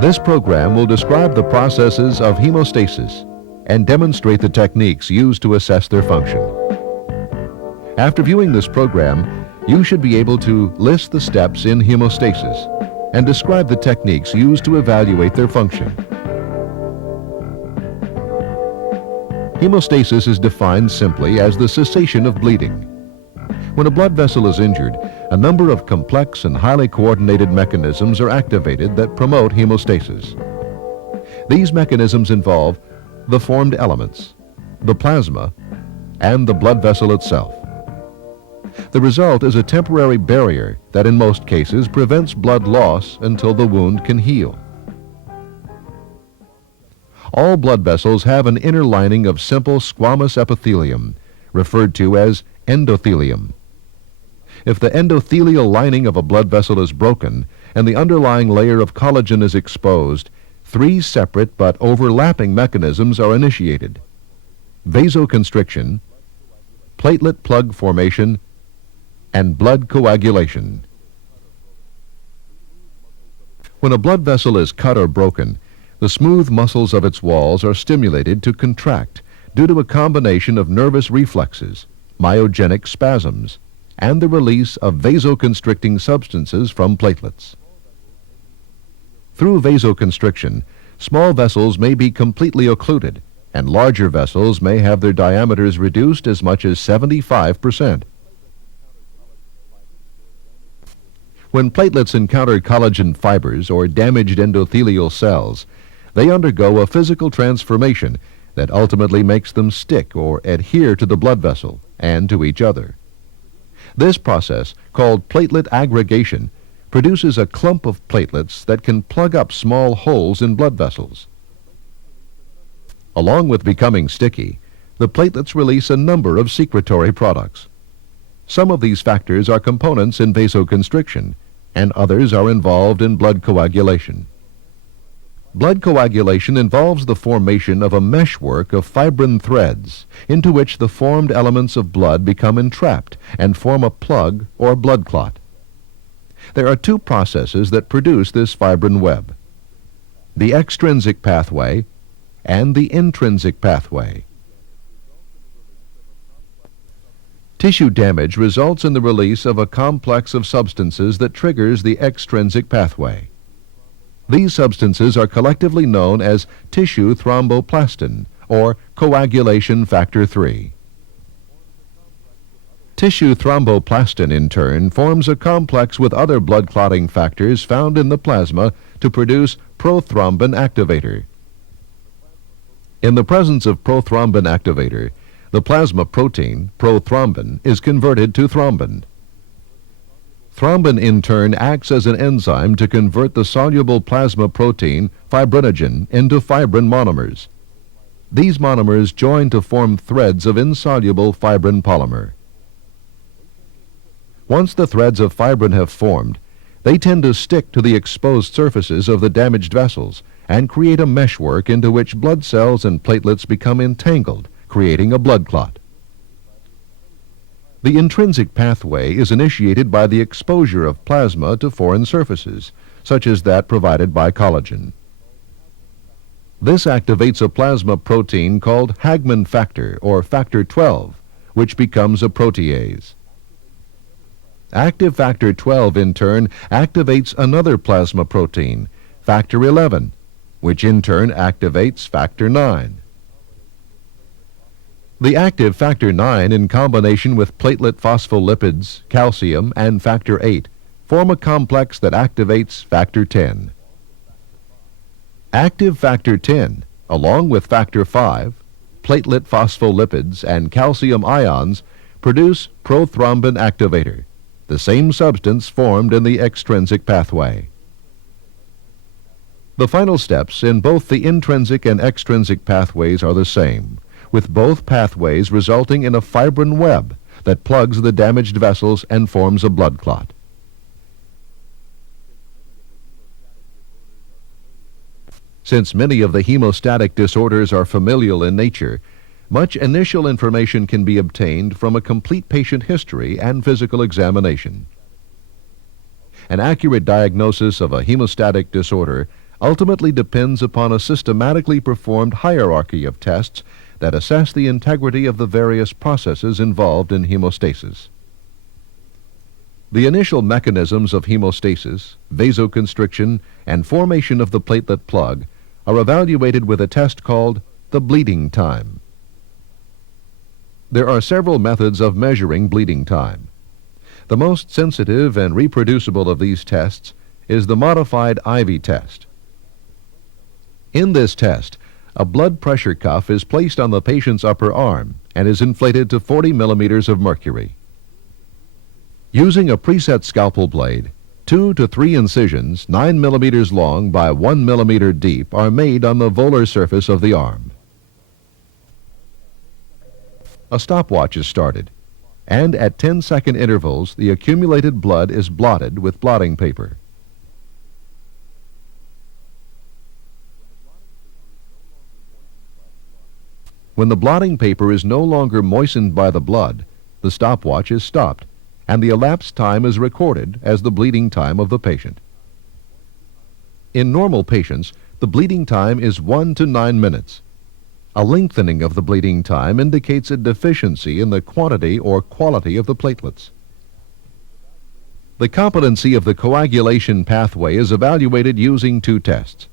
This program will describe the processes of hemostasis and demonstrate the techniques used to assess their function. After viewing this program, you should be able to list the steps in hemostasis and describe the techniques used to evaluate their function. Hemostasis is defined simply as the cessation of bleeding. When a blood vessel is injured, a number of complex and highly coordinated mechanisms are activated that promote hemostasis. These mechanisms involve the formed elements, the plasma, and the blood vessel itself. The result is a temporary barrier that in most cases prevents blood loss until the wound can heal. All blood vessels have an inner lining of simple squamous epithelium, referred to as endothelium. If the endothelial lining of a blood vessel is broken and the underlying layer of collagen is exposed, three separate but overlapping mechanisms are initiated: vasoconstriction, platelet plug formation, and blood coagulation. When a blood vessel is cut or broken, the smooth muscles of its walls are stimulated to contract due to a combination of nervous reflexes, myogenic spasms, and the release of vasoconstricting substances from platelets. Through vasoconstriction, small vessels may be completely occluded, and larger vessels may have their diameters reduced as much as 75%. When platelets encounter collagen fibers or damaged endothelial cells, they undergo a physical transformation that ultimately makes them stick or adhere to the blood vessel and to each other. This process, called platelet aggregation, produces a clump of platelets that can plug up small holes in blood vessels. Along with becoming sticky, the platelets release a number of secretory products. Some of these factors are components in vasoconstriction, and others are involved in blood coagulation. Blood coagulation involves the formation of a meshwork of fibrin threads into which the formed elements of blood become entrapped and form a plug or blood clot. There are two processes that produce this fibrin web: the extrinsic pathway and the intrinsic pathway. Tissue damage results in the release of a complex of substances that triggers the extrinsic pathway. These substances are collectively known as tissue thromboplastin, or coagulation factor 3. Tissue thromboplastin, in turn, forms a complex with other blood clotting factors found in the plasma to produce prothrombin activator. In the presence of prothrombin activator, the plasma protein, prothrombin, is converted to thrombin. Thrombin, in turn, acts as an enzyme to convert the soluble plasma protein, fibrinogen, into fibrin monomers. These monomers join to form threads of insoluble fibrin polymer. Once the threads of fibrin have formed, they tend to stick to the exposed surfaces of the damaged vessels and create a meshwork into which blood cells and platelets become entangled, creating a blood clot. The intrinsic pathway is initiated by the exposure of plasma to foreign surfaces, such as that provided by collagen. This activates a plasma protein called Hagman factor, or factor 12, which becomes a protease. Active factor 12, in turn, activates another plasma protein, factor 11, which in turn activates factor 9. The active factor 9, in combination with platelet phospholipids, calcium, and factor 8, form a complex that activates factor 10. Active factor 10, along with factor 5, platelet phospholipids, and calcium ions, produce prothrombin activator, the same substance formed in the extrinsic pathway. The final steps in both the intrinsic and extrinsic pathways are the same, with both pathways resulting in a fibrin web that plugs the damaged vessels and forms a blood clot. Since many of the hemostatic disorders are familial in nature, much initial information can be obtained from a complete patient history and physical examination. An accurate diagnosis of a hemostatic disorder ultimately depends upon a systematically performed hierarchy of tests that assess the integrity of the various processes involved in hemostasis. The initial mechanisms of hemostasis, vasoconstriction, and formation of the platelet plug are evaluated with a test called the bleeding time. There are several methods of measuring bleeding time. The most sensitive and reproducible of these tests is the modified Ivy test. In this test, a blood pressure cuff is placed on the patient's upper arm and is inflated to 40 millimeters of mercury. Using a preset scalpel blade, 2 to 3 incisions 9 millimeters long by 1 millimeter deep are made on the volar surface of the arm. A stopwatch is started, and at 10-second intervals the accumulated blood is blotted with blotting paper. When the blotting paper is no longer moistened by the blood, the stopwatch is stopped, and the elapsed time is recorded as the bleeding time of the patient. In normal patients, the bleeding time is 1 to 9 minutes. A lengthening of the bleeding time indicates a deficiency in the quantity or quality of the platelets. The competency of the coagulation pathway is evaluated using 2 tests.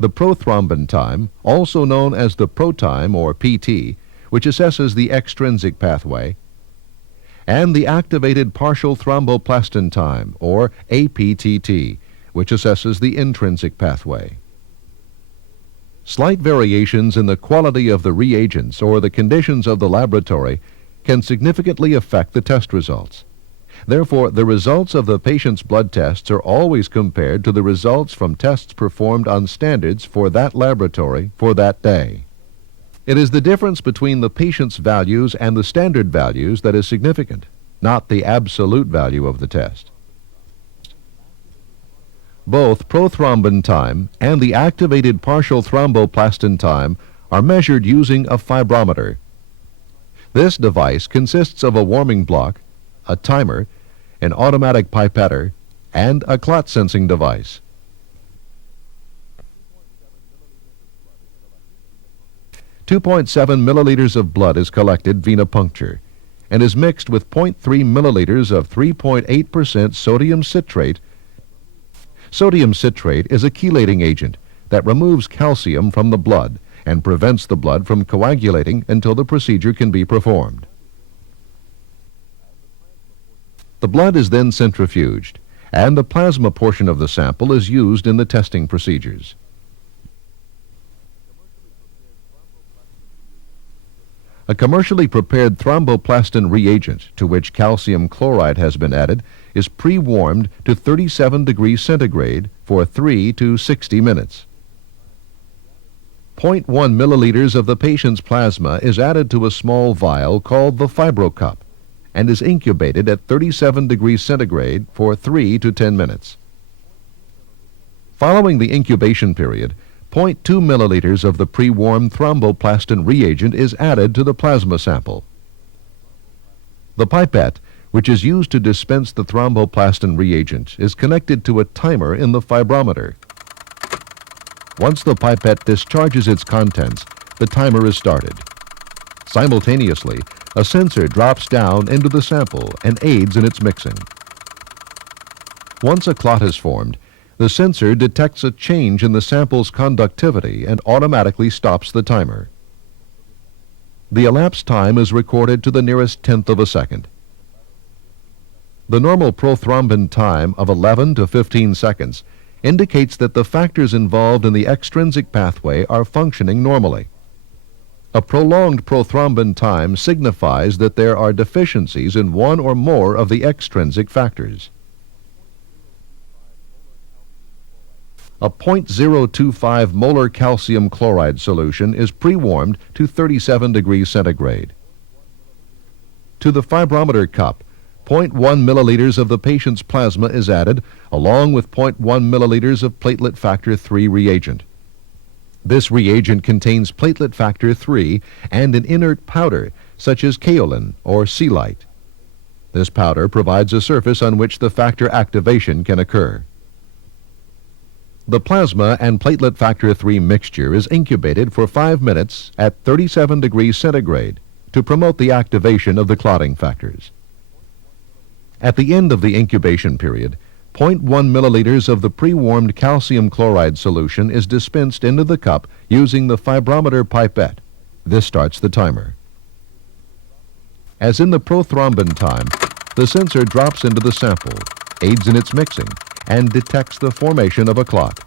The prothrombin time, also known as the ProTime or PT, which assesses the extrinsic pathway, and the activated partial thromboplastin time, or APTT, which assesses the intrinsic pathway. Slight variations in the quality of the reagents or the conditions of the laboratory can significantly affect the test results. Therefore, the results of the patient's blood tests are always compared to the results from tests performed on standards for that laboratory for that day. It is the difference between the patient's values and the standard values that is significant, not the absolute value of the test. Both prothrombin time and the activated partial thromboplastin time are measured using a fibrometer. This device consists of a warming block, a timer, an automatic pipetter, and a clot sensing device. 2.7 milliliters of blood is collected venipuncture and is mixed with 0.3 milliliters of 3.8% sodium citrate. Sodium citrate is a chelating agent that removes calcium from the blood and prevents the blood from coagulating until the procedure can be performed. The blood is then centrifuged, and the plasma portion of the sample is used in the testing procedures. A commercially prepared thromboplastin reagent, to which calcium chloride has been added, is pre-warmed to 37 degrees centigrade for 3 to 60 minutes. 0.1 milliliters of the patient's plasma is added to a small vial called the fibrocup and is incubated at 37 degrees centigrade for 3 to 10 minutes. Following the incubation period, 0.2 milliliters of the pre-warmed thromboplastin reagent is added to the plasma sample. The pipette, which is used to dispense the thromboplastin reagent, is connected to a timer in the fibrometer. Once the pipette discharges its contents, the timer is started. Simultaneously, a sensor drops down into the sample and aids in its mixing. Once a clot is formed, the sensor detects a change in the sample's conductivity and automatically stops the timer. The elapsed time is recorded to the nearest tenth of a second. The normal prothrombin time of 11 to 15 seconds indicates that the factors involved in the extrinsic pathway are functioning normally. A prolonged prothrombin time signifies that there are deficiencies in one or more of the extrinsic factors. A 0.025 molar calcium chloride solution is pre-warmed to 37 degrees centigrade. To the fibrometer cup, 0.1 milliliters of the patient's plasma is added, along with 0.1 milliliters of platelet factor 3 reagent. This reagent contains platelet factor 3 and an inert powder, such as kaolin or sealite. This powder provides a surface on which the factor activation can occur. The plasma and platelet factor 3 mixture is incubated for 5 minutes at 37 degrees centigrade to promote the activation of the clotting factors. At the end of the incubation period, 0.1 milliliters of the pre-warmed calcium chloride solution is dispensed into the cup using the Fibrometer pipette. This starts the timer. As in the prothrombin time, the sensor drops into the sample, aids in its mixing, and detects the formation of a clot.